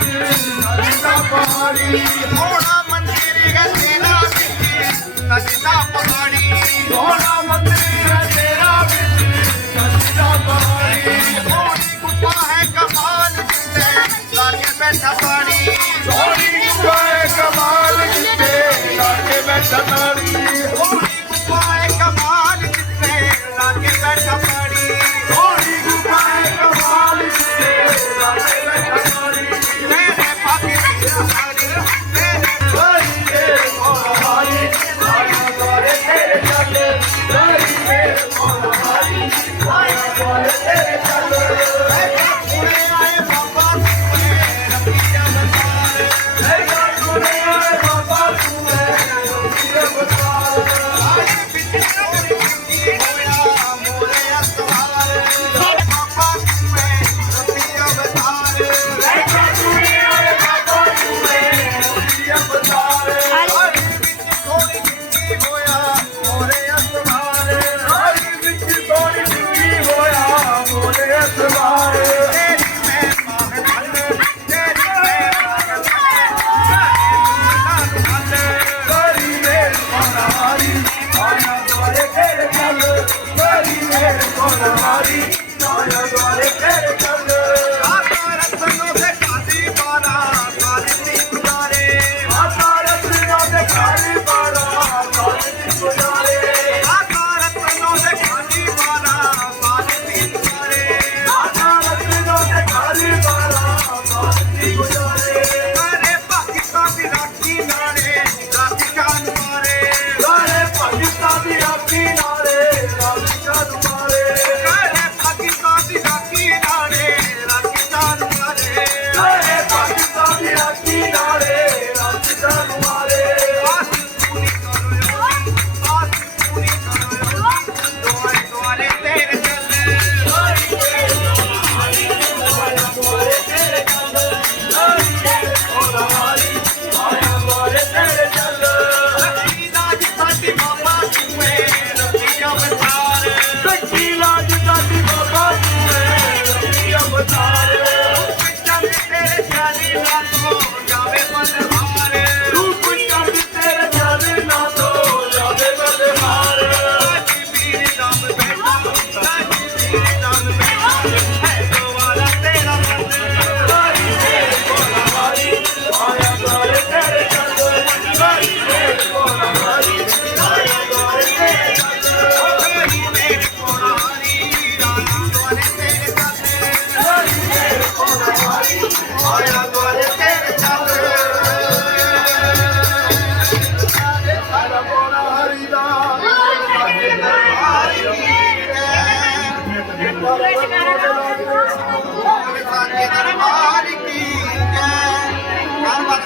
ਸਜਦਾ ਪਹਾੜੀ। ਹੋਣਾ ਮੰਦਿਰ ਹੈ ਤੇਰਾ ਵਿੱਚ ਸਜਦਾ ਪਹਾੜੀ। ਹੋਣਾ ਮੰਦਿਰ ਹੈ ਤੇਰਾ ਵਿੱਚ ਸਜਦਾ ਪਹਾੜੀ। ਹੋਣੀ ਗੁਫਾ ਹੈ ਕਮਾਲ ਜਿੱਤੇ ਲਾਗੇ ਬੈਠਾ I'm not going to be able to do it. I don't going